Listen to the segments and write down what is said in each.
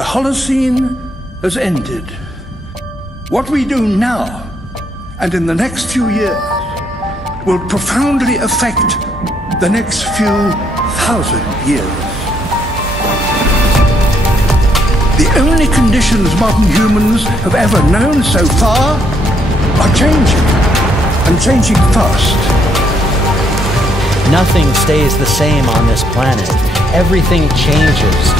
The Holocene has ended. What we do now, and in the next few years, will profoundly affect the next few thousand years. The only conditions modern humans have ever known so far are changing, and changing fast. Nothing stays the same on this planet. Everything changes.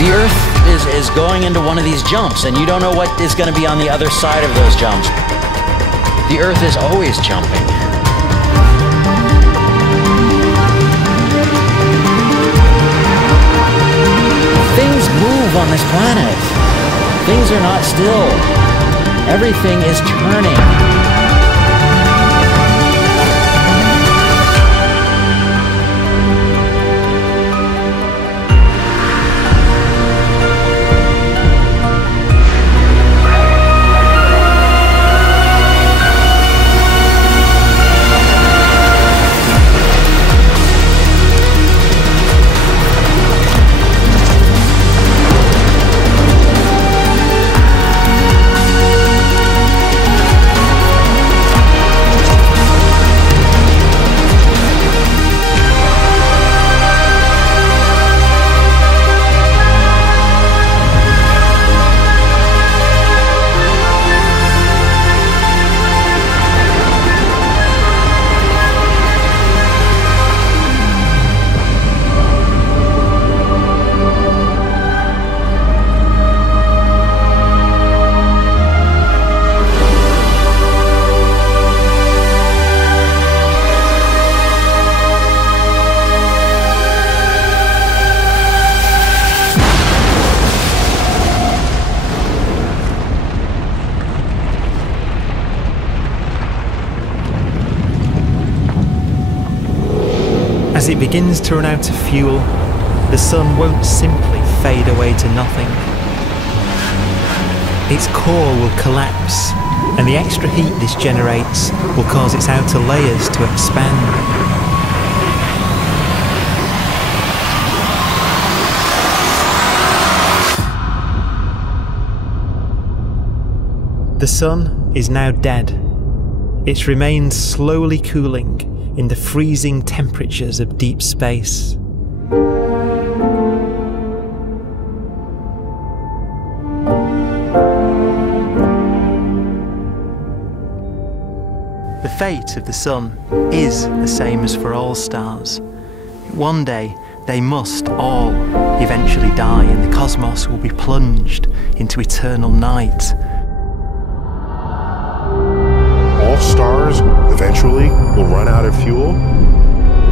The Earth is going into one of these jumps, and you don't know what is going to be on the other side of those jumps. The Earth is always jumping. Things move on this planet. Things are not still. Everything is turning. As it begins to run out of fuel, the sun won't simply fade away to nothing. Its core will collapse, and the extra heat this generates will cause its outer layers to expand. The sun is now dead. Its remains slowly cooling in the freezing temperatures of deep space. The fate of the sun is the same as for all stars. One day they must all eventually die, and the cosmos will be plunged into eternal night. All stars eventually will run out of fuel.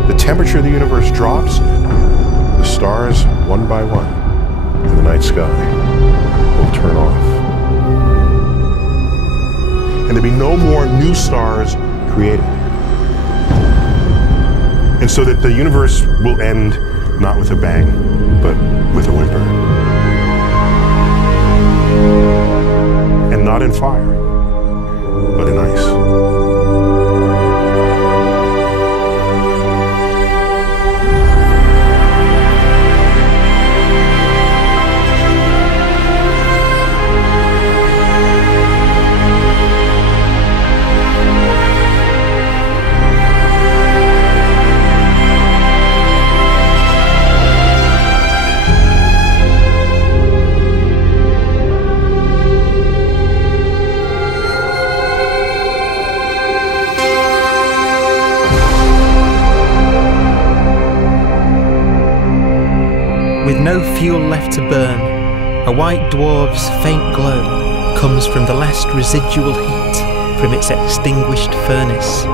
The temperature of the universe drops. The stars, one by one, in the night sky, will turn off. And there'll be no more new stars created. And so that the universe will end not with a bang, but with a whimper. And not in fire, but in ice. With no fuel left to burn, a white dwarf's faint glow comes from the last residual heat from its extinguished furnace.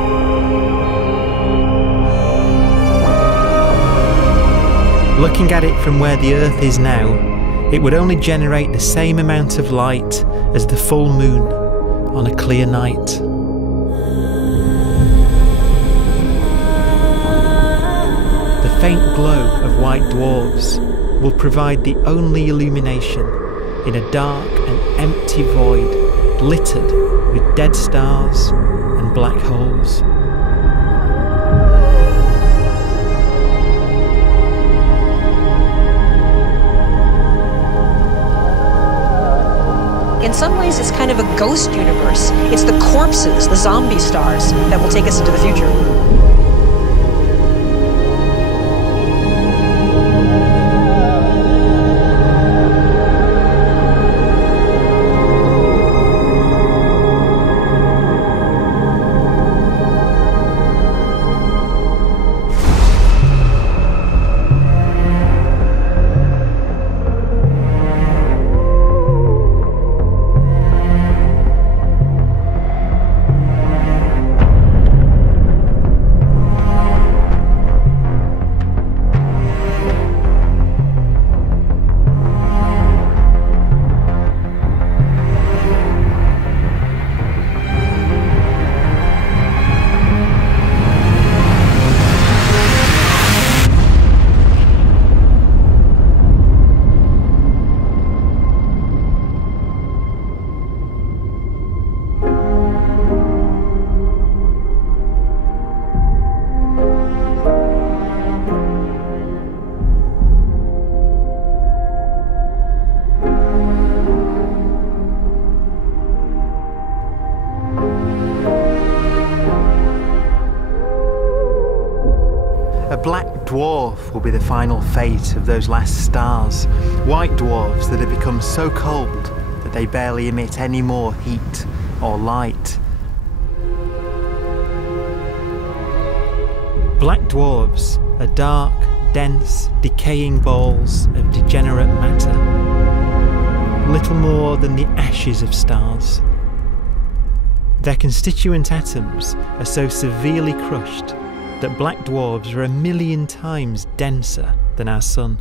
Looking at it from where the Earth is now, it would only generate the same amount of light as the full moon on a clear night. The faint glow of white dwarfs will provide the only illumination in a dark and empty void littered with dead stars and black holes. ways, it's kind of a ghost universe. It's the corpses, the zombie stars, that will take us into the future. A black dwarf will be the final fate of those last stars. White dwarfs that have become so cold that they barely emit any more heat or light. Black dwarfs are dark, dense, decaying balls of degenerate matter, little more than the ashes of stars. Their constituent atoms are so severely crushed that black dwarfs are 1,000,000 times denser than our Sun.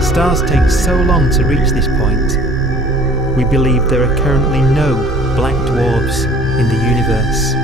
Stars take so long to reach this point, we believe there are currently no black dwarfs in the universe.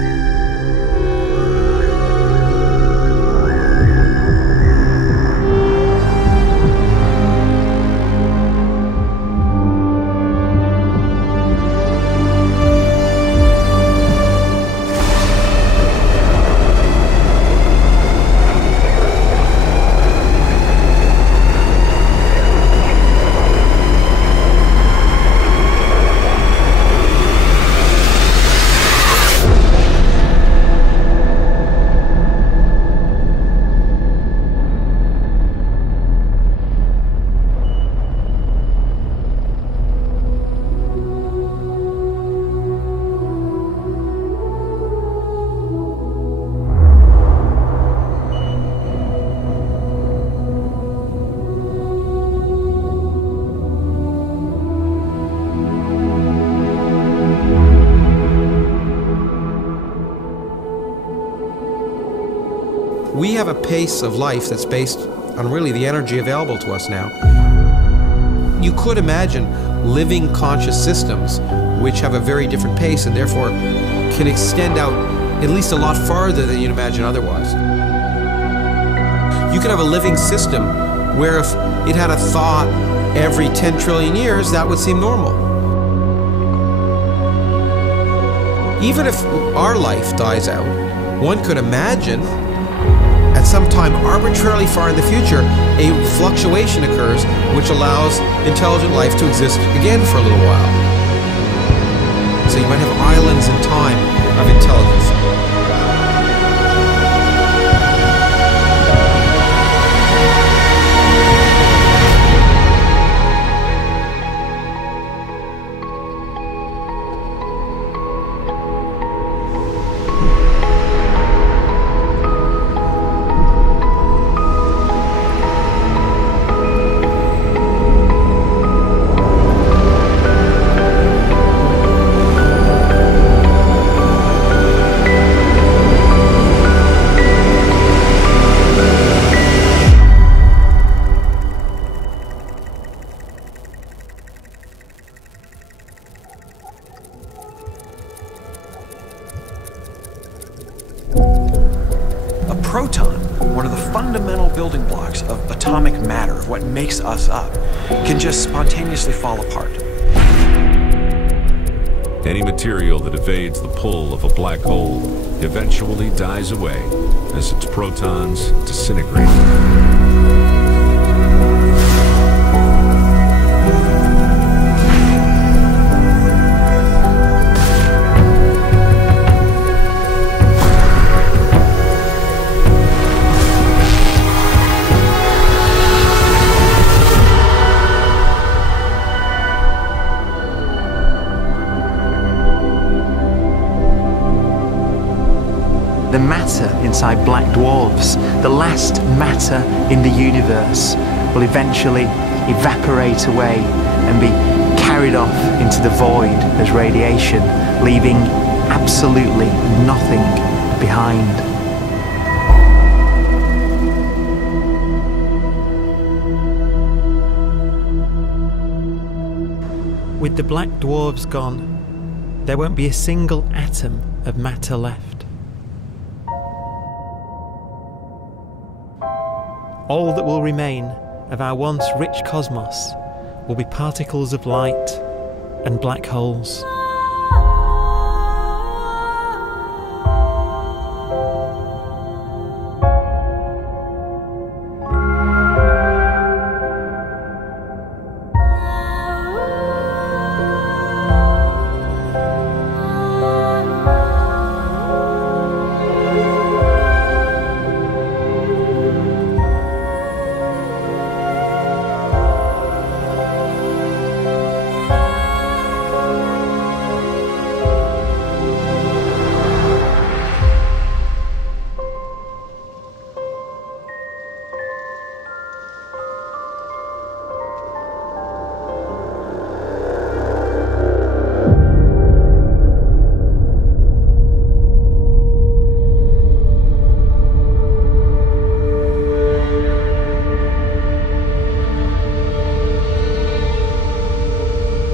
We have a pace of life that's based on really the energy available to us now. You could imagine living conscious systems which have a very different pace and therefore can extend out at least a lot farther than you'd imagine otherwise. You could have a living system where if it had a thought every 10 trillion years, that would seem normal. Even if our life dies out, one could imagine at some time arbitrarily far in the future, a fluctuation occurs which allows intelligent life to exist again for a little while. So you might have islands in time of intelligence. Proton, one of the fundamental building blocks of atomic matter, of what makes us up, can just spontaneously fall apart. Any material that evades the pull of a black hole eventually dies away as its protons disintegrate. The matter inside black dwarfs, the last matter in the universe, will eventually evaporate away and be carried off into the void as radiation, leaving absolutely nothing behind. With the black dwarfs gone, there won't be a single atom of matter left. All that will remain of our once rich cosmos will be particles of light and black holes.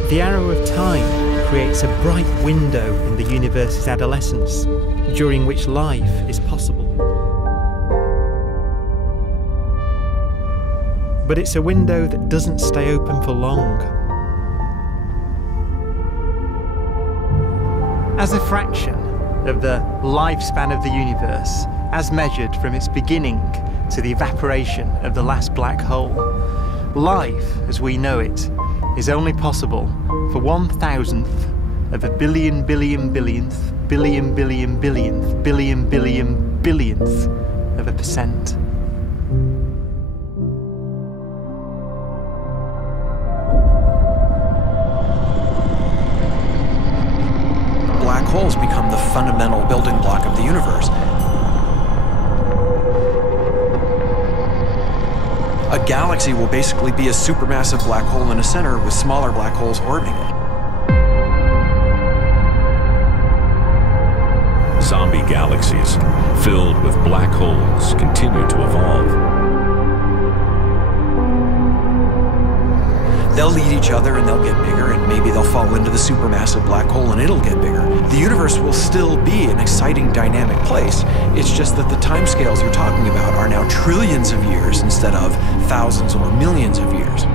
The arrow of time creates a bright window in the universe's adolescence, during which life is possible. But it's a window that doesn't stay open for long. As a fraction of the lifespan of the universe, as measured from its beginning to the evaporation of the last black hole, life, as we know it, is only possible for 1,000th of a billion billionth of a percent. Black holes become the fundamental building block of the universe. A galaxy will basically be a supermassive black hole in a center with smaller black holes orbiting it. Zombie galaxies filled with black holes continue to evolve. They'll eat each other and they'll get bigger, and maybe they'll fall into the supermassive black hole and it'll get bigger. The universe will still be an exciting, dynamic place. It's just that the timescales you're talking about are now trillions of years instead of thousands or millions of years.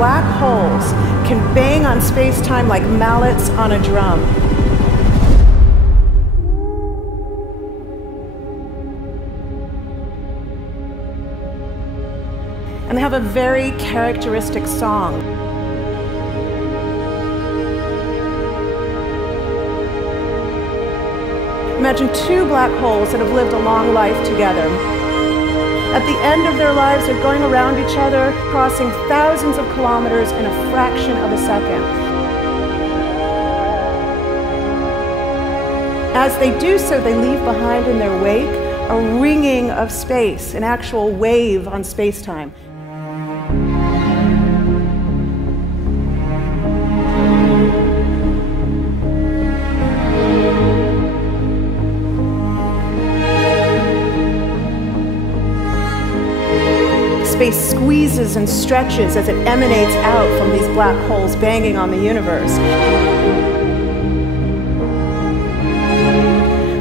Black holes can bang on space-time like mallets on a drum. And they have a very characteristic song. Imagine two black holes that have lived a long life together. At the end of their lives, they're going around each other, crossing thousands of kilometers in a fraction of a second. As they do so, they leave behind in their wake a ringing of space, an actual wave on space-time. squeezes and stretches as it emanates out from these black holes banging on the universe.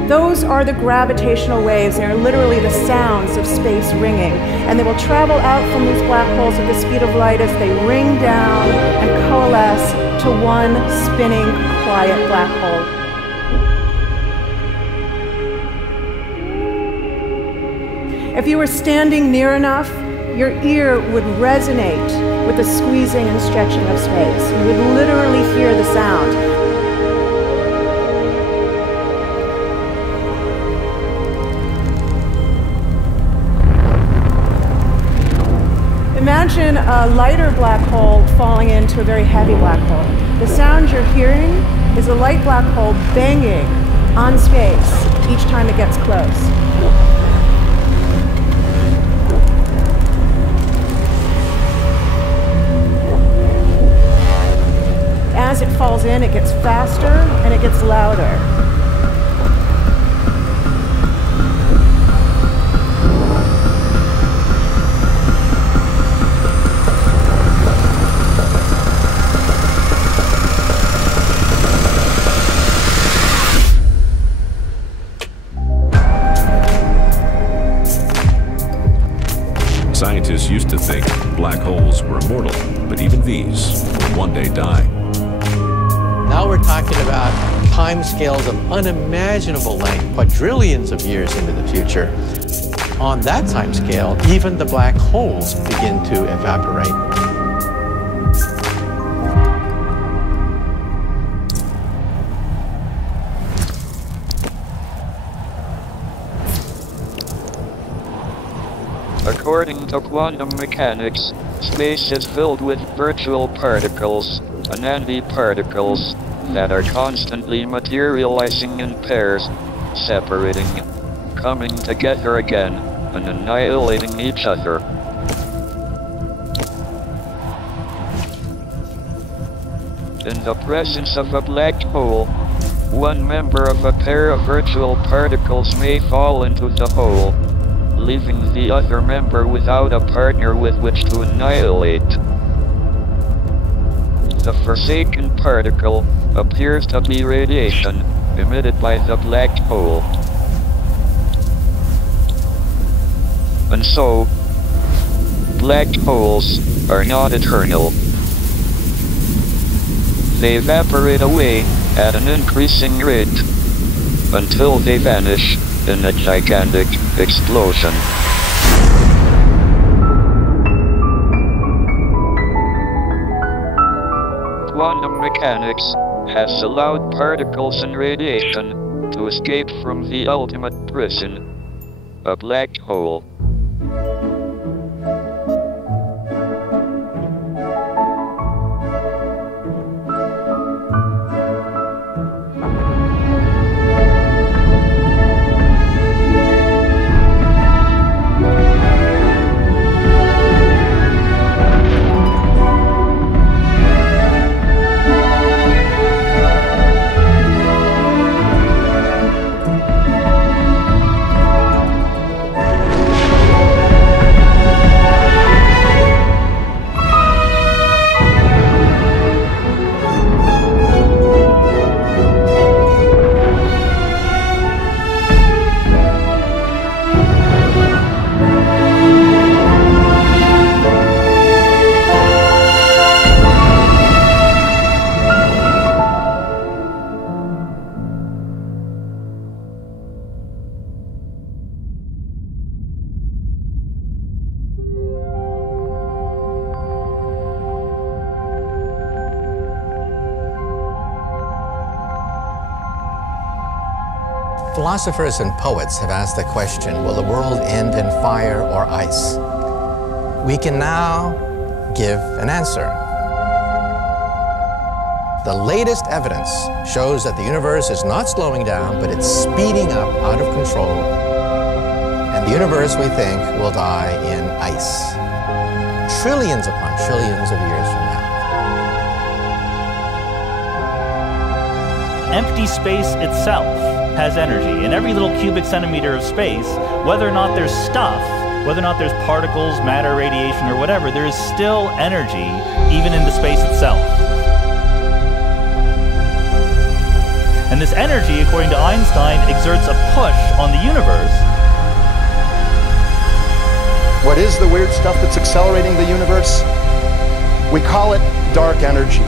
Those are the gravitational waves. They are literally the sounds of space ringing. And they will travel out from these black holes at the speed of light as they ring down and coalesce to one spinning, quiet black hole. If you were standing near enough, your ear would resonate with the squeezing and stretching of space. You would literally hear the sound. Imagine a lighter black hole falling into a very heavy black hole. The sound you're hearing is a light black hole banging on space each time it gets close. As it falls in, it gets faster and it gets louder. Scientists used to think black holes were immortal, but even these will one day die. Now we're talking about timescales of unimaginable length, quadrillions of years into the future. On that timescale, even the black holes begin to evaporate. According to quantum mechanics, space is filled with virtual particles, antiparticles, that are constantly materializing in pairs, separating, coming together again, and annihilating each other. In the presence of a black hole, one member of a pair of virtual particles may fall into the hole, leaving the other member without a partner with which to annihilate. The forsaken particle appears to be radiation emitted by the black hole. And so, black holes are not eternal. They evaporate away at an increasing rate until they vanish in a gigantic explosion. Quantum mechanics has allowed particles and radiation to escape from the ultimate prison, a black hole. Philosophers and poets have asked the question, will the world end in fire or ice? We can now give an answer. The latest evidence shows that the universe is not slowing down, but it's speeding up out of control. And the universe, we think, will die in ice. Trillions upon trillions of years from now. Empty space itself has energy. In every little cubic centimeter of space, whether or not there's stuff whether or not there's particles, matter, radiation, or whatever, there is still energy, even in the space itself. And this energy, according to Einstein, exerts a push on the universe. What is the weird stuff that's accelerating the universe? We call it dark energy.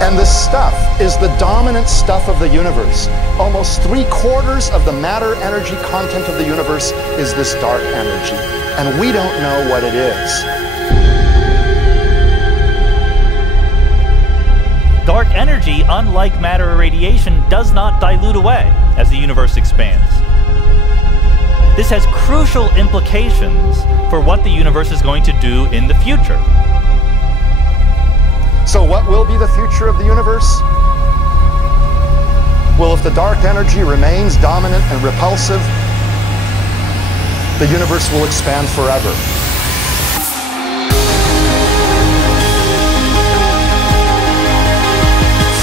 And this stuff is the dominant stuff of the universe. Almost 3/4 of the matter-energy content of the universe is this dark energy. And we don't know what it is. Dark energy, unlike matter or radiation, does not dilute away as the universe expands. This has crucial implications for what the universe is going to do in the future. So what will be the future of the universe? Well, if the dark energy remains dominant and repulsive, the universe will expand forever.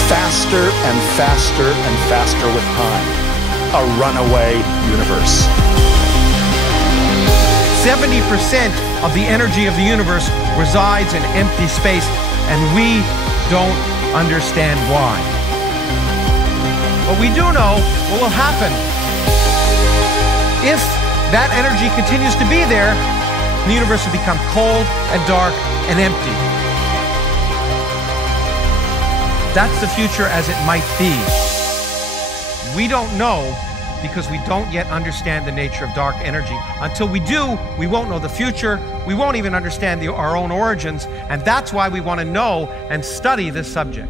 Faster and faster and faster with time. A runaway universe. 70% of the energy of the universe resides in empty space, and we don't understand why. But we do know what will happen. If that energy continues to be there, the universe will become cold and dark and empty. That's the future as it might be. We don't know because we don't yet understand the nature of dark energy. Until we do, we won't know the future. We won't even understand our own origins, and that's why we want to know and study this subject.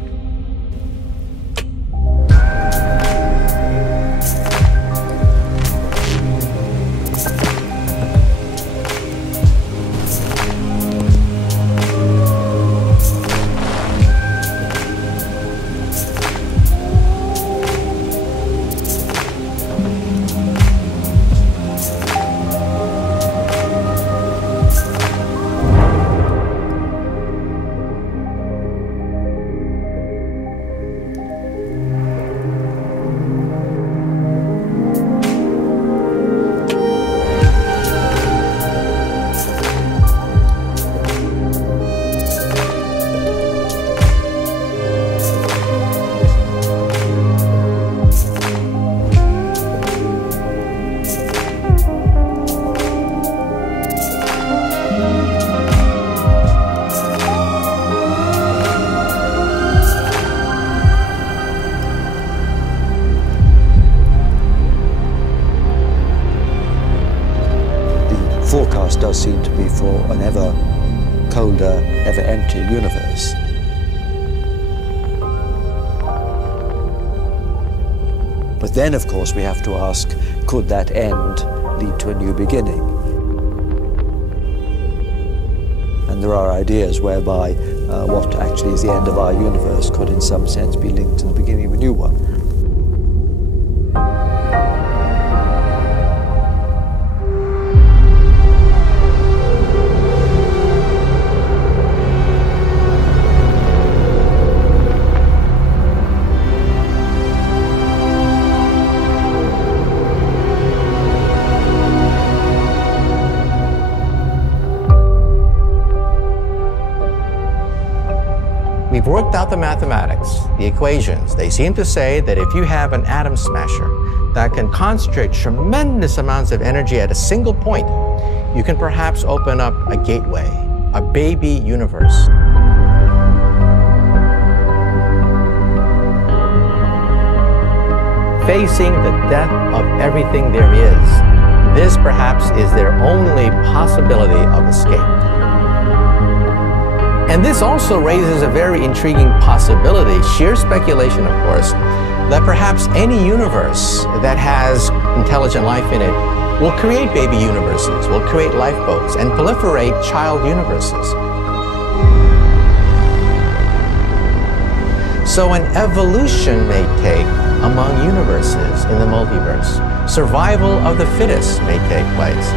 Forecast does seem to be for an ever colder, ever emptier universe. But then, of course, we have to ask, could that end lead to a new beginning? And there are ideas whereby what actually is the end of our universe could in some sense be linked to the beginning of a new one. We've worked out the mathematics, the equations. They seem to say that if you have an atom smasher that can concentrate tremendous amounts of energy at a single point, you can perhaps open up a gateway, a baby universe. Facing the death of everything there is, this perhaps is their only possibility of escape. And this also raises a very intriguing possibility, sheer speculation of course, that perhaps any universe that has intelligent life in it will create baby universes, will create lifeboats, and proliferate child universes. So an evolution may take among universes in the multiverse. Survival of the fittest may take place.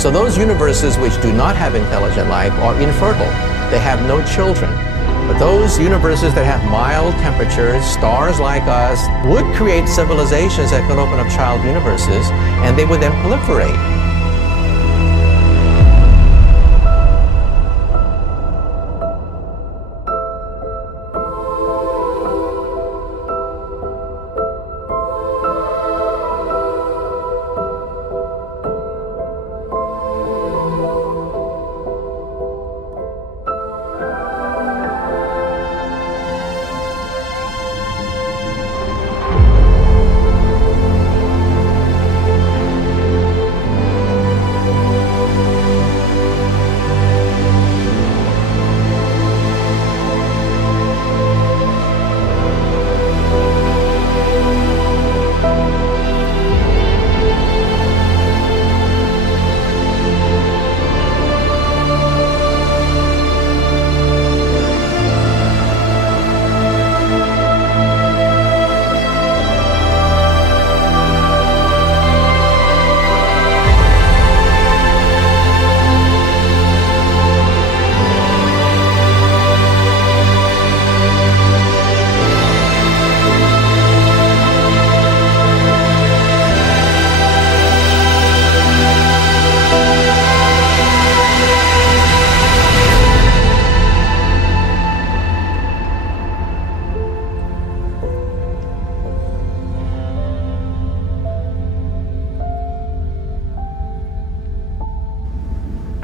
So those universes which do not have intelligent life are infertile. They have no children. But those universes that have mild temperatures, stars like us, would create civilizations that could open up child universes, and they would then proliferate.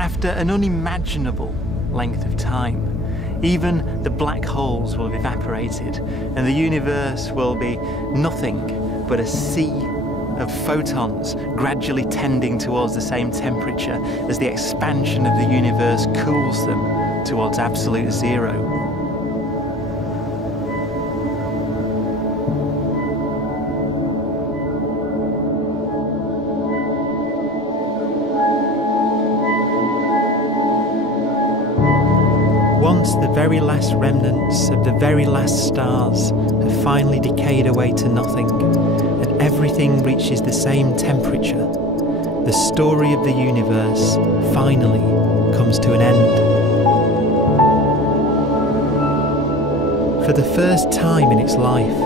After an unimaginable length of time, even the black holes will have evaporated and the universe will be nothing but a sea of photons gradually tending towards the same temperature as the expansion of the universe cools them towards absolute zero. Once the very last remnants of the very last stars have finally decayed away to nothing, and everything reaches the same temperature, the story of the universe finally comes to an end. For the first time in its life,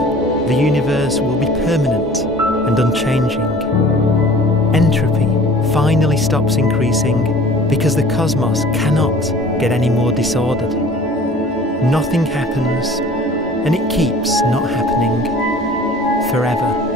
the universe will be permanent and unchanging. Entropy finally stops increasing because the cosmos cannot get any more disordered. Nothing happens, and it keeps not happening forever.